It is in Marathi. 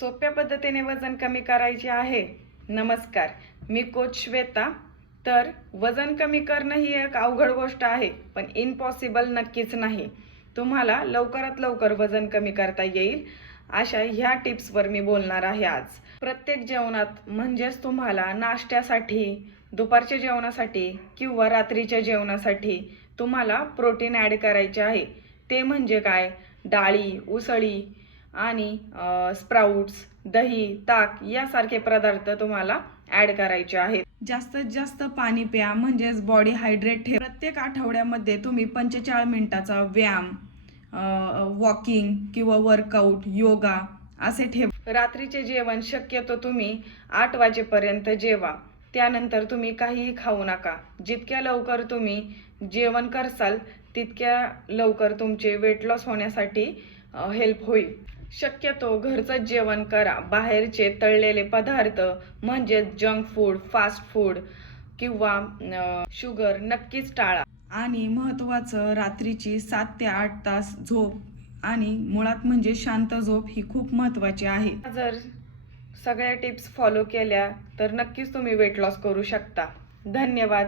सोप्या पद्धतीने वजन कमी करायचे आहे. नमस्कार मी कोच श्वेता. तर वजन कमी करणं ही एक अवघड गोष्ट आहे पण इम्पॉसिबल नक्कीच नाही. तुम्हाला लवकरात लवकर वजन कमी करता येईल अशा ह्या टिप्सवर मी बोलणार आहे आज. प्रत्येक जेवणात म्हणजेच तुम्हाला नाश्त्यासाठी दुपारच्या जेवणासाठी किंवा रात्रीच्या जेवणासाठी तुम्हाला प्रोटीन ॲड करायचे आहे. ते म्हणजे काय? डाळी उसळी आणि स्प्राऊट्स दही ताक यासारखे पदार्थ तुम्हाला ॲड करायचे आहेत. जास्तीत जास्त पाणी प्या म्हणजेच बॉडी हायड्रेट ठेव. प्रत्येक आठवड्यामध्ये तुम्ही पंचेचाळीस मिनिटाचा व्यायाम वॉकिंग किंवा वर्कआउट योगा असे ठेव. रात्रीचे जेवण शक्यतो तुम्ही आठ वाजेपर्यंत जेवा. त्यानंतर तुम्ही काहीही खाऊ नका. जितक्या लवकर तुम्ही जेवण करसाल तितक्या लवकर तुमचे वेट लॉस होण्यासाठी हेल्प होईल. शक्यतो घरचं जेवण करा. बाहेरचे तळलेले पदार्थ म्हणजेच जंक फूड फास्ट फूड किंवा शुगर नक्कीच टाळा. आणि महत्त्वाचं रात्रीची सात ते आठ तास झोप आणि मुळात म्हणजे शांत झोप ही खूप महत्त्वाची आहे. जर सगळ्या टिप्स फॉलो केल्या तर नक्कीच तुम्ही वेट लॉस करू शकता. धन्यवाद.